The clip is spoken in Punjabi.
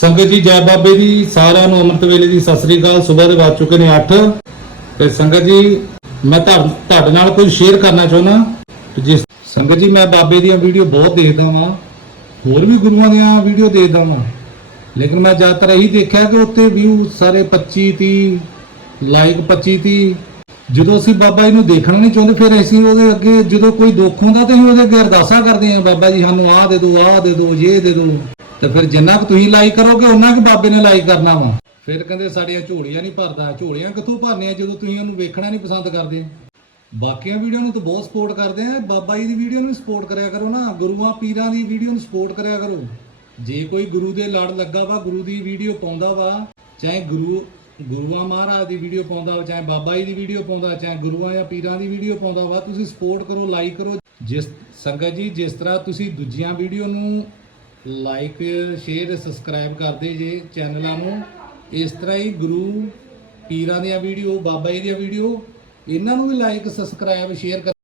ਸੰਗਤ ਜੀ, ਜੈ ਬਾਬੇ ਦੀ, ਸਾਰਿਆਂ ਨੂੰ ਅੰਮ੍ਰਿਤ ਵੇਲੇ ਦੀ ਸਤਿ ਸ੍ਰੀ ਅਕਾਲ। ਸਵੇਰ ਦੇ ਵੱਜ ਚੁੱਕੇ ਨੇ 8 ਤੇ ਸੰਗਤ ਜੀ, ਮੈਂ ਤੁਹਾ- ਤੁਹਾਡੇ ਨਾਲ ਕੁਝ ਸ਼ੇਅਰ ਕਰਨਾ ਚਾਹੁੰਦਾ। ਜਿਸ ਸੰਗਤ ਜੀ, ਮੈਂ ਬਾਬੇ ਦੀਆਂ ਵੀਡੀਓ ਬਹੁਤ ਦੇਖਦਾ ਵਾਂ। ਹੋਰ ਵੀ ਗੁਰੂਆਂ ਦੀਆਂ ਵੀਡੀਓ ਦੇਖਦਾ ਵਾਂ। ਲੇਕਿਨ ਮੈਂ ਜ਼ਿਆਦਾਤਰ ਇਹੀ ਦੇਖਿਆ ਕਿ ਉੱਤੇ ਵਿਊ ਸਾਰੇ 25 30 ਲਾਈਕ 25 30 ਜਦੋਂ ਅਸੀਂ ਬਾਬਾ ਜੀ ਨੂੰ ਦੇਖਣਾ ਨਹੀਂ ਚਾਹੁੰਦੇ, ਫਿਰ ਅਸੀਂ ਉਹਦੇ ਅੱਗੇ ਜਦੋਂ ਕੋਈ ਦੁੱਖ ਹੁੰਦਾ, ਤੇ ਅਸੀਂ ਉਹਦੇ ਅੱਗੇ ਅਰਦਾਸਾਂ ਕਰਦੇ ਹਾਂ, ਬਾਬਾ ਜੀ ਸਾਨੂੰ ਆਹ ਦੇ ਦਿਓ, ਆਹ ਦੇ ਦਿਓ, ਇਹ ਦੇ ਦਿਓ। ਤੇ ਫਿਰ ਜਿੰਨਾ ਕੁ ਤੁਸੀਂ ਲਾਈਕ ਕਰੋਗੇ ਉਹਨਾਂ ਕੁ ਬਾਬੇ ਨੇ ਲਾਈਕ ਕਰਨਾ ਵਾ। ਫਿਰ ਕਹਿੰਦੇ ਸਾਡੀਆਂ ਝੋਲੀਆਂ ਨਹੀਂ ਭਰਦਾ। ਝੋਲੀਆਂ ਕਿੱਥੋਂ ਭਰਨੀਆਂ ਜਦੋਂ ਤੁਸੀਂ ਉਹਨੂੰ ਵੇਖਣਾ ਨਹੀਂ ਪਸੰਦ ਕਰਦੇ? ਬਾਕੀਆਂ ਵੀਡੀਓ ਨੂੰ ਤਾਂ ਬਹੁਤ ਸਪੋਰਟ ਕਰਦੇ ਆ। ਬਾਬਾ ਜੀ ਦੀ ਵੀਡੀਓ ਨੂੰ ਸਪੋਰਟ ਕਰਿਆ ਕਰੋ ਨਾ। ਗੁਰੂਆਂ, ਪੀਰਾਂ ਦੀ ਵੀਡੀਓ ਨੂੰ ਸਪੋਰਟ ਕਰਿਆ ਕਰੋ। ਜੇ ਕੋਈ ਗੁਰੂ ਦੇ ਲੜ ਲੱਗਾ ਵਾ, ਗੁਰੂ ਦੀ ਵੀਡੀਓ ਪਾਉਂਦਾ ਵਾ, ਚਾਹੇ ਗੁਰੂ, ਗੁਰੂਆਂ ਮਹਾਰਾਜ ਦੀ ਵੀਡੀਓ ਪਾਉਂਦਾ ਵਾ, ਚਾਹੇ ਬਾਬਾ ਜੀ ਦੀ ਵੀਡੀਓ ਪਾਉਂਦਾ ਚਾਹੇ ਗੁਰੂਆਂ ਜਾਂ ਪੀਰਾਂ ਦੀ ਵੀਡੀਓ ਪਾਉਂਦਾ ਵਾ, ਤੁਸੀਂ ਸਪੋਰਟ ਕਰੋ ਲਾਈਕ ਕਰੋ। ਜਿਸ, ਸੰਗਤ ਜੀ, ਜਿਸ ਤਰ੍ਹਾਂ ਤੁਸੀਂ ਦੂਜੀਆਂ ਵੀਡੀਓ ਨੂੰ ਲਾਈਕ ਸ਼ੇਅਰ ਸਬਸਕ੍ਰਾਈਬ ਕਰਦੇ ਜੇ ਚੈਨਲਾਂ ਨੂੰ। ਇਸ ਤਰ੍ਹਾਂ ਹੀ ਗੁਰੂ ਪੀਰਾਂ ਦੀਆਂ ਵੀਡੀਓ, ਬਾਬਾ ਜੀ ਦੀਆਂ ਵੀਡੀਓ, ਇਹਨਾਂ ਨੂੰ ਵੀ ਲਾਈਕ ਸਬਸਕ੍ਰਾਈਬ ਸ਼ੇਅਰ